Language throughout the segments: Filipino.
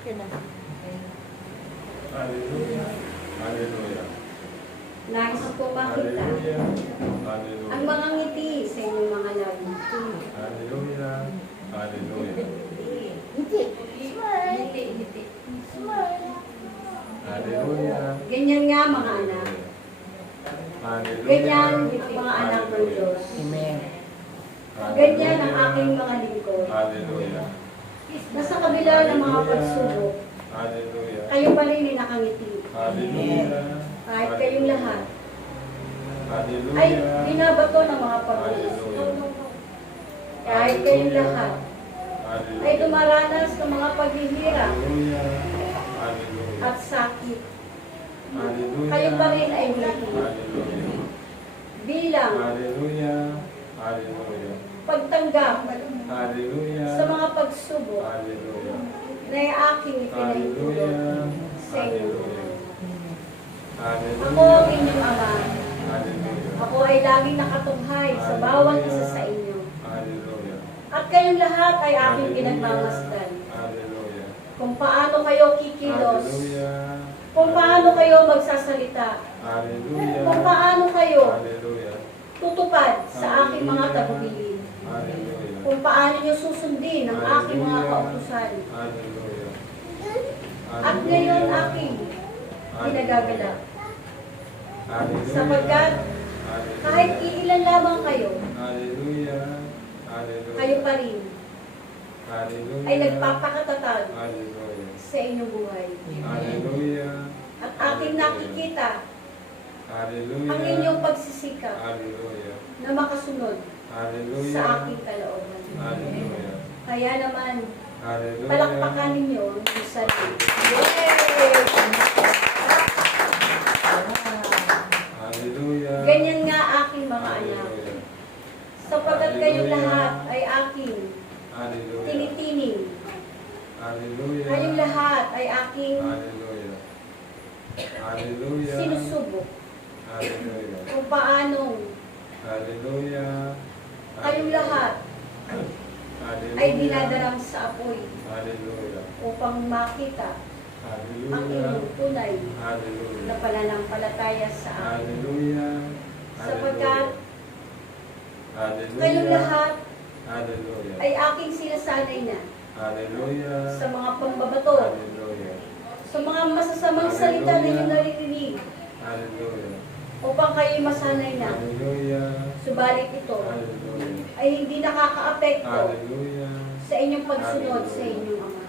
Okay na. Hallelujah. Hallelujah. Nais ko makita Hallelujah. ang Hallelujah. mga ngiti sa inyong mga labi. Hallelujah. Hallelujah. Hindi. Smile. Ngiti. Smile. Hallelujah. Ganyan nga mga anak. Hallelujah. Ganyan ang mga anak ng Diyos. Amen. Ganyan ang aking mga lingkod. Hallelujah. Na sa kabila ng mga pagsubok, Hallelujah. kayo pa rin ay nakangiti. Hallelujah. Kahit kayong lahat Hallelujah. ay binabato ng mga pag-uusok. Kahit kayong lahat ay dumaranas ng mga paghihirap Hallelujah. Hallelujah. at sakit. Hallelujah. Kayo pa rin ay ngiti. Hallelujah. Bilang Hallelujah. Hallelujah. pagtanggap Hallelujah. sa mga pagsubok Hallelujah. na aking ipinahintulot Hallelujah. sa inyo. Hallelujah. Ako ang inyong ama. Hallelujah. Ako ay laging nakatunghay sa bawat isa sa inyo. Hallelujah. At kayong lahat ay aking pinagmamasdan. Hallelujah. Kung paano kayo kikilos, Hallelujah. kung paano kayo magsasalita, Hallelujah. kung paano kayo Hallelujah. tutupad sa aking mga tagubilin, Hallelujah. kung paano nyo susundin ang aking mga kautusan. Hallelujah. At ngayon aking pinagagalak. Hallelujah. Sapagkat kahit iilan lamang kayo, Hallelujah. Hallelujah. kayo pa rin Hallelujah. ay nagpapakatatag Hallelujah. sa inyong buhay. Hallelujah. At aking nakikita Hallelujah. ang inyong pagsisikap Hallelujah. na makasunod Hallelujah. sa aking kalooban. Hallelujah. Kaya naman, Hallelujah. palakpakan ninyo ang sarili. Yay! Hallelujah. Ganyan nga aking mga anak. Hallelujah. Sapagkat kayong lahat ay aking Hallelujah. tinitining. Hallelujah. Kayong lahat ay aking Hallelujah. Hallelujah. sinusubok. Hallelujah. Kung paanong Hallelujah. kayong lahat Hallelujah. ay dinadarang sa apoy Hallelujah. upang makita ang Hallelujah. inyong tunay Hallelujah. na pananampalataya sa akin. Hallelujah. Sapagkat Hallelujah. kayong lahat Hallelujah. ay aking sinasanay na Hallelujah. sa mga pambabato, Hallelujah. sa mga masasamang salita na inyong naririnig, Hallelujah. upang kayo'y masanay na. Hallelujah. Subalit ito Hallelujah. ay hindi nakakaapekto Hallelujah. sa inyong pagsunod sa inyong Ama.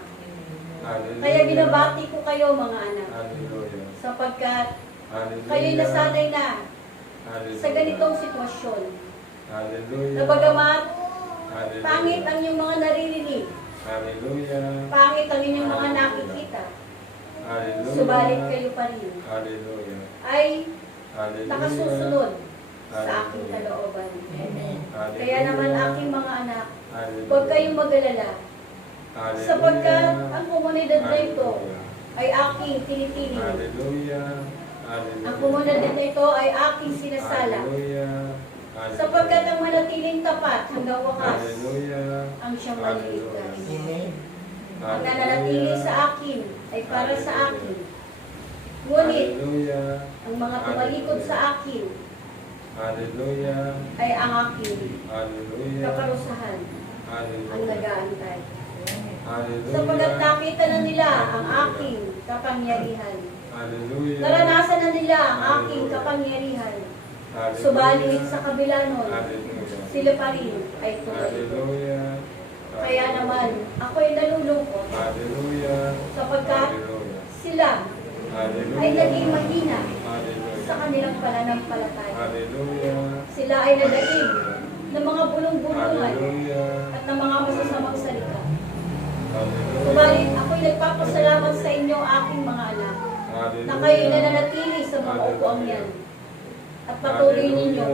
Hallelujah. Kaya binabati ko kayo mga anak, Hallelujah. sapagkat Hallelujah. kayo'y nasanay na Hallelujah. sa ganitong sitwasyon. Hallelujah. Na bagamat Hallelujah. pangit ang inyong mga naririnig, Hallelujah. pangit ang inyong mga nakikita, Hallelujah. subalit kayo pa rin Hallelujah. ay Hallelujah. nakasusunod sa aking kalooban. Amen. Kaya naman aking mga anak, Hallelujah. huwag kayong mag-alala, Hallelujah. sapagkat ang komunidad na ito Hallelujah. ay aking tinitinig. Hallelujah. Hallelujah. Ang komunidad na ito ay aking sinasala, Hallelujah. Hallelujah. sapagkat ang manatiling tapat hanggang wakas Hallelujah. ang siyang maliligtas. Amen. Ang nananatili sa akin ay para sa akin. Ngunit, Hallelujah. ang mga tumalikod sa akin Hallelujah. ay ang aking Hallelujah. kaparusahan ang Hallelujah. nag-aantay. Hallelujah. Sapagkat nakita na nila ang aking kapangyarihan. Hallelujah. Naranasan na nila ang aking kapangyarihan. Hallelujah. Subalit sa kabila nun, Hallelujah. sila pa rin ay tuloy. Hallelujah. Kaya naman, ako'y nalulungkot Hallelujah. sapagkat Hallelujah. sila Hallelujah. ay naging mahina Hallelujah. sa kanilang pananampalataya. Hallelujah. Sila ay nadaig ng mga bulong-bulungan Hallelujah. at ng mga masasamang salita. Hallelujah. Subalit ako'y nagpapasalamat sa inyo, aking mga anak, na kayo'y nananatili sa mga upuang yan at patuloy ninyo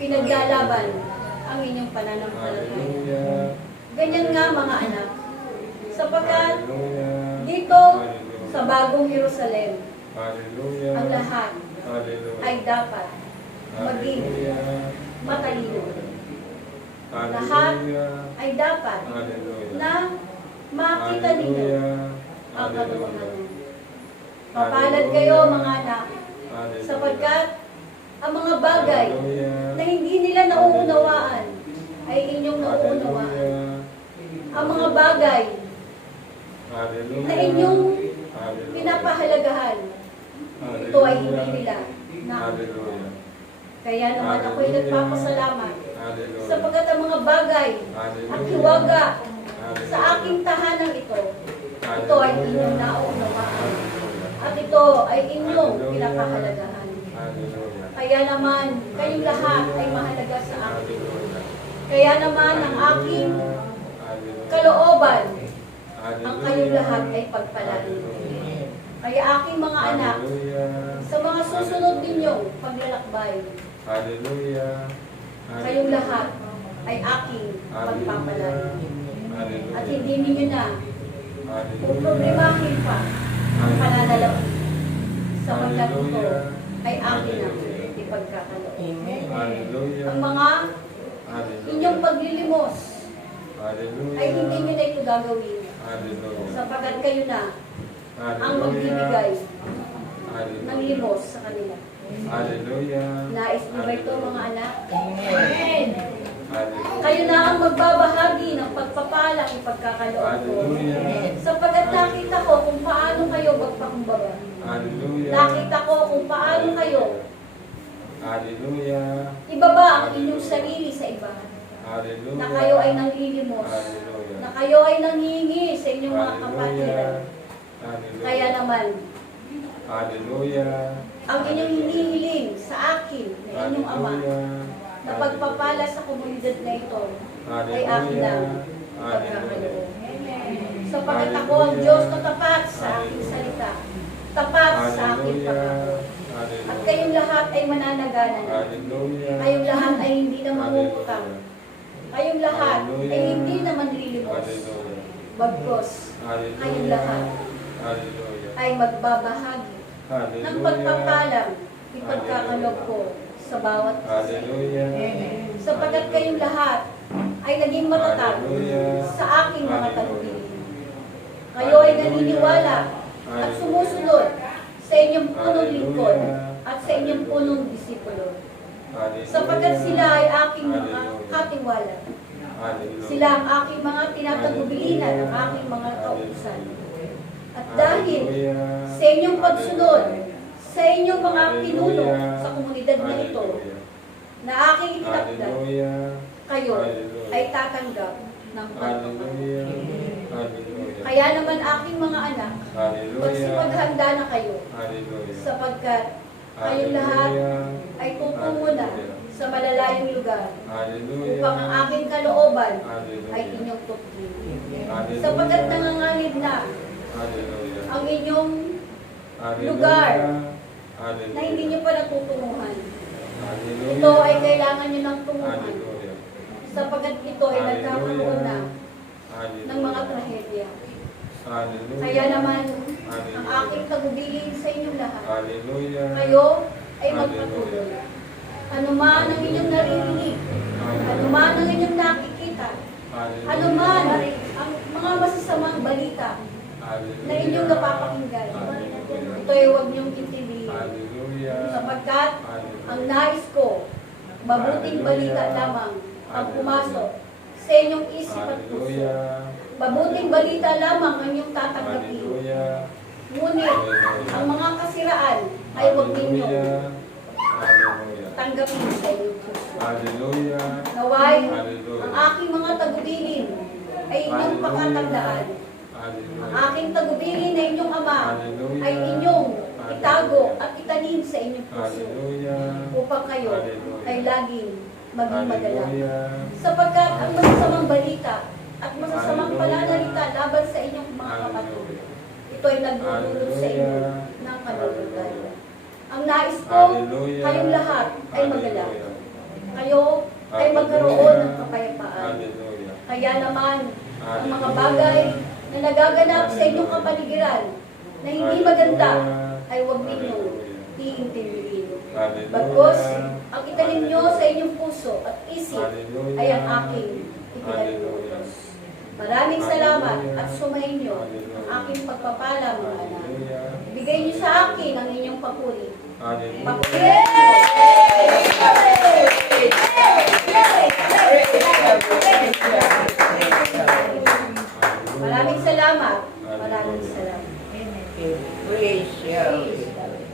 pinaglalaban ang inyong pananampalataya. Hallelujah. Ganyan nga mga anak, sapagkat Hallelujah. dito sa bagong Jerusalem, Hallelujah. ang lahat Hallelujah. ay dapat maging Hallelujah. matalino. Hallelujah. Ay dapat Hallelujah. na makita ninyo Hallelujah. ang ang katotohanan. Mapalad kayo mga anak, Hallelujah. sapagkat ang mga bagay Hallelujah. na hindi nila nauunawaan ay inyong nauunawaan. Hallelujah. Ang mga bagay Hallelujah. na inyong Hallelujah. pinapahalagahan, ito ay hindi nila na. Hallelujah. Kaya naman ako'y nagpapasalamat Hallelujah. sapagkat ang mga bagay at hiwaga sa aking tahanan ito ay inyong nauunawaan. At ito ay inyong pinapahalagahan. Hallelujah. Kaya naman, kayong lahat ay mahalaga sa akin. Hallelujah. Kaya naman ang aking Hallelujah. kalooban, Hallelujah. ang kayong lahat ay pagpalain. Kaya aking mga anak, Hallelujah. sa mga susunod ninyong paglalakbay, Hallelujah. kayong lahat ay aking pagpapalain. Hallelujah. At hindi ninyo na Hallelujah. puproblemahin pa ang pananalapi, sapagkat ito ay akin na ipagkakaloob. Hallelujah. Ang mga inyong paglilimos Hallelujah. ay hindi nyo na ito gagawin, Hallelujah. sapagkat kayo na ang magbibigay ng limos sa kanila. Hallelujah. Nais niyo ba ito mga anak? Hallelujah. Kayo na ang magbabahagi ng pagpapalang ipagkakaloob ko. Hallelujah. Sapagkat nakita ko kung paano kayo magpakumbaba. Hallelujah. Nakita ko kung paano kayo Hallelujah. ibaba ang inyong sarili sa iba. Hallelujah. Na kayo ay nanglilimos. Hallelujah. Na kayo ay nanghihingi sa inyong mga kapatiran. Hallelujah. Kaya naman, Hallelujah. ang inyong hinihiling sa akin na inyong Ama na pagpapala sa komunidad na ito ay akin lang pagkakaloob. Sapagkat ako ang Diyos na tapat sa aking salita, tapat sa aking pagkakot. At kayong lahat ay mananagana na. Hallelujah. Kayong lahat ay hindi na mangungutang. Kayong lahat ay hindi na manlilimos. Bagkos, kayong lahat Hallelujah. ay magbabahagi ng pagpapalang ipagkakaloob ko sa bawat isa. Hallelujah. Sapagkat kayong lahat ay naging matatag sa aking mga tagubilin. Kayo ay naniniwala at sumusunod sa inyong punong lingkod at sa inyong punong disipulo. Sapagkat sila ay aking mga katiwala. Sila ang aking mga tinatagubilinan, ang aking mga kautusan. At dahil sa inyong pagsunod, sa inyong mga pinuno sa komunidad na ito, na aking itinakda, kayo ay tatanggap ng pagpapaloob. Kaya naman aking mga anak, magsipaghanda na kayo, sapagkat kayong lahat ay tutungo na sa malalayong lugar, upang ang aking kalooban ay inyong tuklin. Sapagkat nanganganib na ang inyong lugar na hindi nyo pa natutunguhan. Ito ay kailangan nyo ng tunguhan, sapagkat ito ay nagkakaroon na ng mga trahedya. Kaya naman, ang aking tagubilin sa inyong lahat, kayo ay magpatuloy. Ano man ang inyong naririnig, ano man ang inyong nakikita, ano man ang mga masasamang balita na inyong napapakinggan, ito ay huwag niyong intindihin. Sapagkat ang nais ko, mabuting balita lamang ang pumasok sa inyong isip at puso. Mabuting balita lamang ang inyong tatanggapin. Ngunit, ang mga kasiraan ay huwag ninyo tanggapin sa inyong puso. Naway, ang aking mga tagubilin ay inyong pakatandaan. Ang aking tagubilin na inyong Ama ay inyong itago at itanim sa inyong puso upang kayo ay laging maging magalang. Sapagkat ang masasamang balita at masasamang pananalita laban sa inyong mga kapatid, ito ay nagdudulot sa inyo ng kalulugan. Ang nais ko, kayong lahat ay magalang. Kayo ay magkaroon ng kapayapaan. Kaya naman, ang mga bagay na nagaganap sa inyong kapaligiran na hindi maganda ay huwag ninyong iintindihin. Bagkos, ang itanim nyo sa inyong puso at isip ay ang aking ipinag-uutos. Maraming salamat at sumainyo ang aking pagpapala, mga anak. Ibigay niyo sa akin ang inyong papuri. Hallelujah. Maraming salamat. Maraming salamat. Praise you. Praise the Lord.